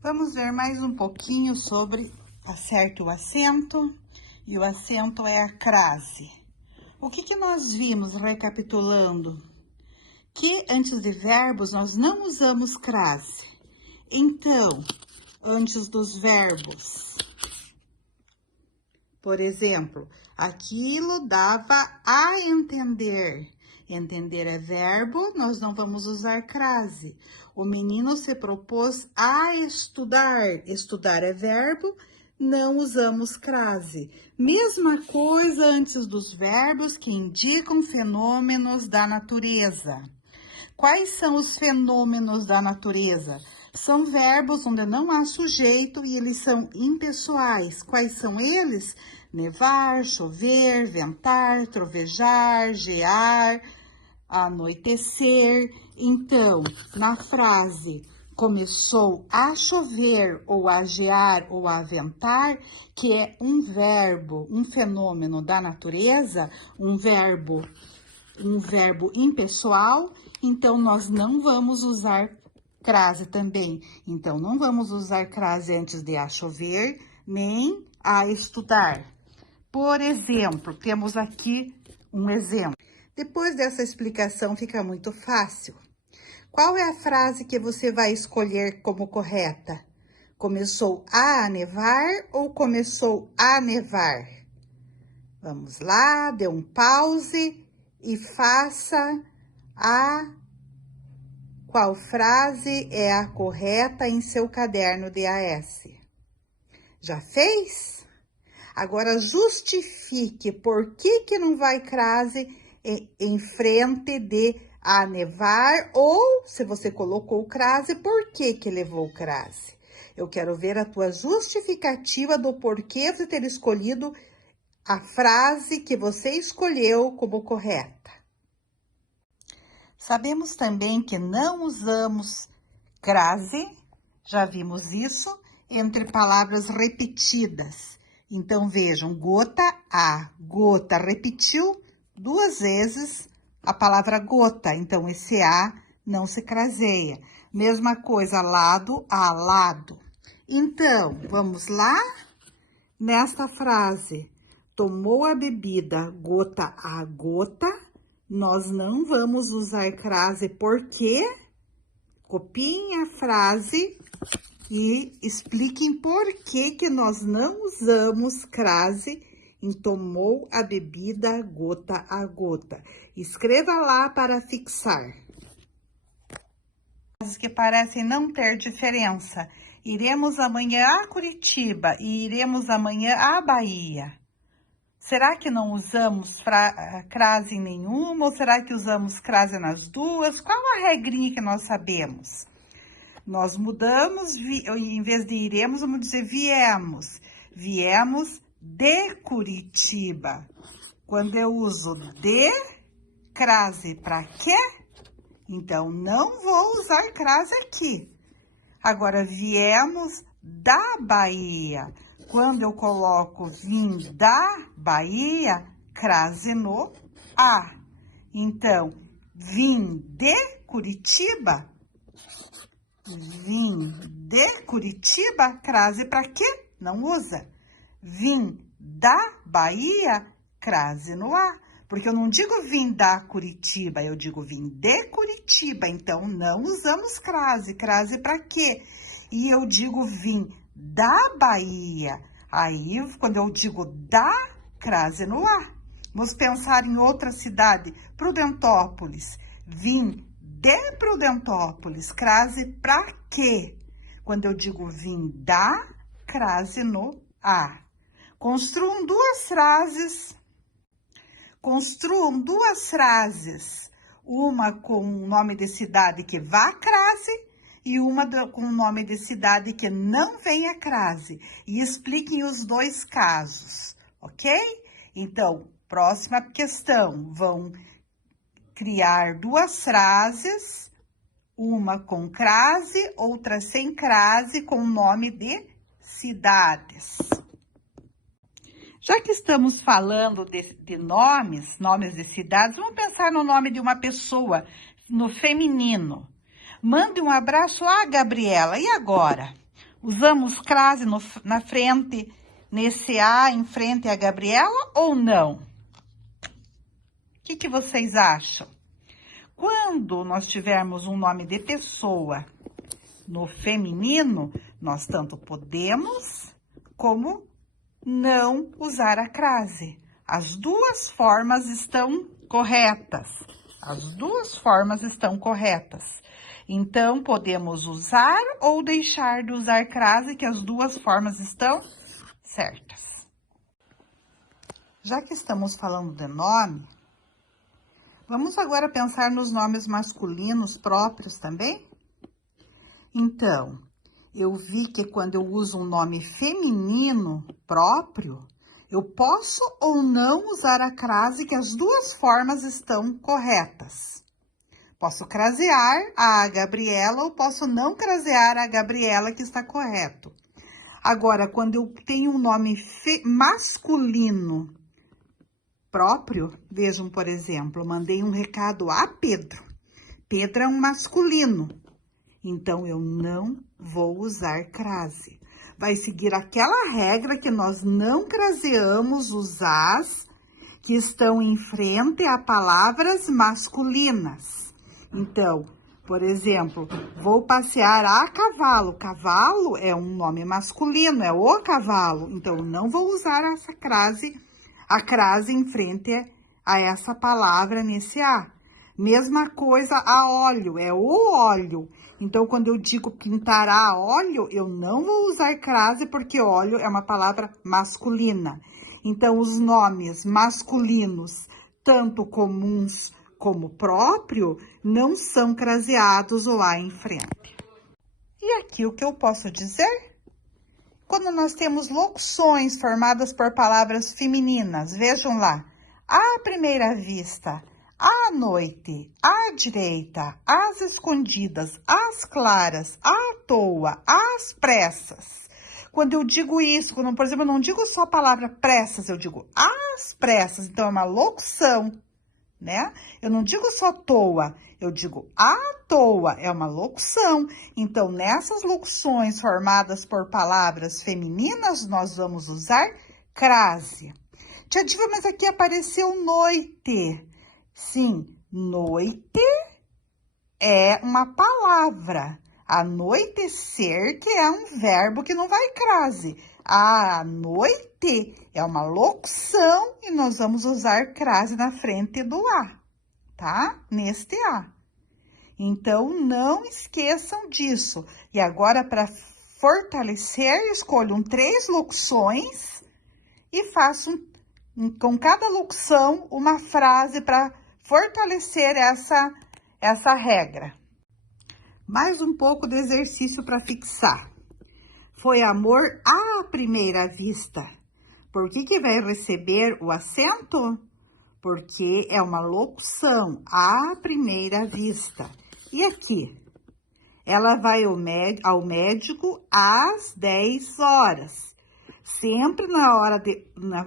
Vamos ver mais um pouquinho sobre acerte o acento, e o acento é a crase. O que nós vimos recapitulando? Que antes de verbos nós não usamos crase. Então, antes dos verbos, por exemplo, aquilo dava a entender. Entender é verbo, nós não vamos usar crase. O menino se propôs a estudar. Estudar é verbo, não usamos crase. Mesma coisa antes dos verbos que indicam fenômenos da natureza. Quais são os fenômenos da natureza? São verbos onde não há sujeito e eles são impessoais. Quais são eles? Nevar, chover, ventar, trovejar, gear, anoitecer. Então, na frase começou a chover ou a gear ou a ventar, que é um verbo, um fenômeno da natureza, um verbo impessoal, então nós não vamos usar crase também. Então, não vamos usar crase antes de a chover, nem a estudar. Por exemplo, temos aqui um exemplo. Depois dessa explicação fica muito fácil. Qual é a frase que você vai escolher como correta? Começou a nevar ou começou a nevar? Vamos lá, dê um pause e faça qual frase é a correta em seu caderno de AS. Já fez? Agora justifique por que não vai crase em frente de a nevar, ou se você colocou crase, por que levou crase? Eu quero ver a tua justificativa do porquê de ter escolhido a frase que você escolheu como correta. Sabemos também que não usamos crase, já vimos isso, entre palavras repetidas. Então, vejam, gota, a gota repetiu 2 vezes a palavra gota, então esse a não se craseia. Mesma coisa, lado, a lado. Então, vamos lá? Nesta frase, tomou a bebida gota a gota, nós não vamos usar crase porque copiem a frase e expliquem por que nós não usamos crase em tomou a bebida gota a gota. Escreva lá para fixar. Frases que parecem não ter diferença. Iremos amanhã a Curitiba e iremos amanhã à Bahia. Será que não usamos crase em nenhuma ou será que usamos crase nas duas? Qual a regrinha que nós sabemos? Nós mudamos, em vez de iremos, vamos dizer viemos. Viemos de Curitiba. Quando eu uso de, crase para quê? Então, não vou usar crase aqui. Agora, viemos da Bahia. Quando eu coloco vim da Bahia, crase no a. Então, vim de Curitiba. Vim de Curitiba, crase para quê? Não usa. Vim da Bahia, crase no a. Porque eu não digo vim da Curitiba, eu digo vim de Curitiba. Então, não usamos crase. Crase para quê? E eu digo vim da Bahia. Aí, quando eu digo da, crase no a. Vamos pensar em outra cidade, Prudentópolis. Vim de Prudentópolis, crase para quê? Quando eu digo vim da, crase no a. Construam duas frases. Uma com o nome de cidade que vá crase e uma com o nome de cidade que não venha crase. E expliquem os dois casos, ok? Então, próxima questão. Vão criar duas frases, uma com crase, outra sem crase, com o nome de cidades. Já que estamos falando de nomes de cidades, vamos pensar no nome de uma pessoa, no feminino. Mande um abraço à Gabriela. E agora? Usamos crase na frente, nesse A, em frente a Gabriela ou não? O que vocês acham? Quando nós tivermos um nome de pessoa no feminino, nós tanto podemos como não usar a crase. As duas formas estão corretas. As duas formas estão corretas. Então, podemos usar ou deixar de usar crase, que as duas formas estão certas. Já que estamos falando de nome, vamos agora pensar nos nomes masculinos próprios também? Então, eu vi que quando eu uso um nome feminino próprio, eu posso ou não usar a crase, que as duas formas estão corretas. Posso crasear a Gabriela ou posso não crasear a Gabriela, que está correto. Agora, quando eu tenho um nome masculino próprio, vejam, por exemplo, eu mandei um recado a Pedro. Pedro é um masculino. Então, eu não vou usar crase. Vai seguir aquela regra que nós não craseamos os as que estão em frente a palavras masculinas. Então, por exemplo, vou passear a cavalo. Cavalo é um nome masculino, é o cavalo. Então, eu não vou usar essa crase, a crase em frente a essa palavra nesse a. Mesma coisa a óleo, é o óleo. Então, quando eu digo pintar a óleo, eu não vou usar crase, porque óleo é uma palavra masculina. Então, os nomes masculinos, tanto comuns como próprio, não são craseados lá em frente. E aqui o que eu posso dizer? Quando nós temos locuções formadas por palavras femininas, vejam lá, à primeira vista, à noite, à direita, às escondidas, às claras, à toa, às pressas. Quando eu digo isso, quando, por exemplo, eu não digo só a palavra pressas, eu digo às pressas, então é uma locução, né? Eu não digo só toa, eu digo à toa, é uma locução. Então, nessas locuções formadas por palavras femininas, nós vamos usar crase. Tia Diva, mas aqui apareceu noite. Sim, noite é uma palavra. Anoitecer, que é um verbo que não vai crase. A noite é uma locução e nós vamos usar crase na frente do A, tá? Neste A. Então, não esqueçam disso. E agora, para fortalecer, escolham 3 locuções e façam com cada locução uma frase para fortalecer essa regra. Mais um pouco de exercício para fixar. Foi amor à primeira vista. Por que vai receber o acento? Porque é uma locução, à primeira vista. E aqui? Ela vai ao médico às 10 horas. Sempre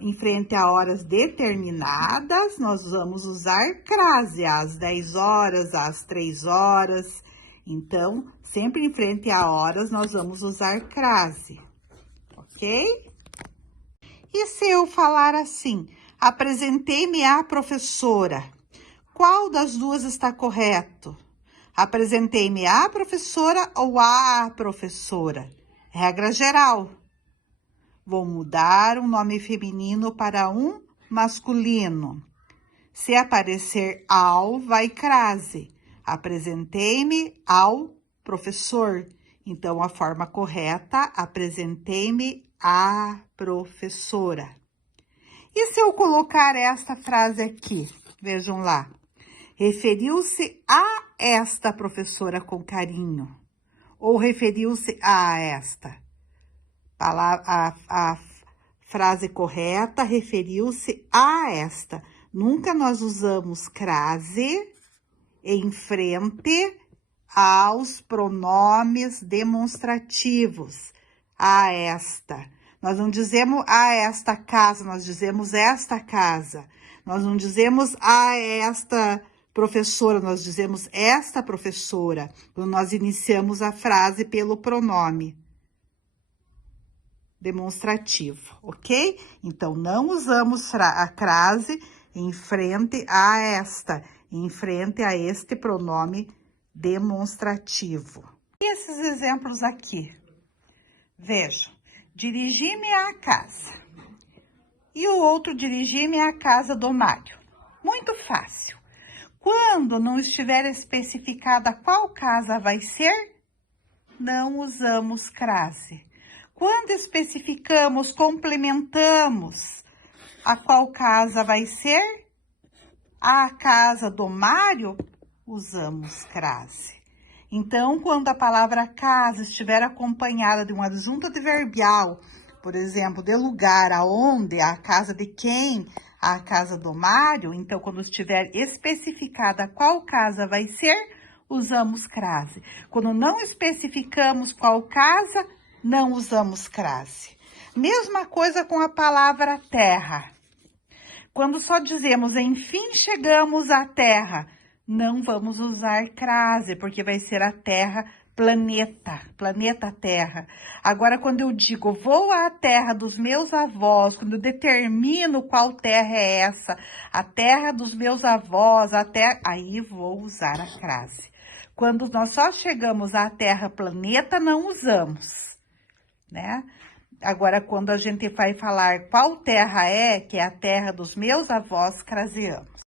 em frente a horas determinadas, nós vamos usar crase, às 10 horas, às 3 horas. Então, sempre em frente a horas, nós vamos usar crase, ok? E se eu falar assim, apresentei-me à professora, qual das duas está correto? Apresentei-me à professora ou à professora? Regra geral. Vou mudar um nome feminino para um masculino. Se aparecer ao, vai crase. Apresentei-me ao professor. Então, a forma correta, apresentei-me à professora. E se eu colocar esta frase aqui? Vejam lá. Referiu-se a esta professora com carinho. Ou referiu-se a esta? A frase correta referiu-se a esta. Nunca nós usamos crase em frente aos pronomes demonstrativos. A esta. Nós não dizemos a esta casa, nós dizemos esta casa. Nós não dizemos a esta professora, nós dizemos esta professora. Quando nós iniciamos a frase pelo pronome. demonstrativo, ok? Então, não usamos a crase em frente a em frente a este pronome demonstrativo. E esses exemplos aqui? Vejam, dirigi-me à casa. E o outro, dirigi-me à casa do Mário. Muito fácil. Quando não estiver especificada qual casa vai ser, não usamos crase. Quando especificamos, complementamos a qual casa vai ser, a casa do Mário, usamos crase. Então, quando a palavra casa estiver acompanhada de uma adjunto adverbial, por exemplo, de lugar, aonde, a casa de quem, a casa do Mário, então, quando estiver especificada qual casa vai ser, usamos crase. Quando não especificamos qual casa, não usamos crase. Mesma coisa com a palavra terra. Quando só dizemos, enfim, chegamos à terra, não vamos usar crase, porque vai ser a terra planeta Terra. Agora, quando eu digo, vou à terra dos meus avós, quando eu determino qual terra é essa, a terra dos meus avós, aí vou usar a crase. Quando nós só chegamos à terra planeta, não usamos, né? Agora, quando a gente vai falar qual terra é, que é a terra dos meus avós, craseamos.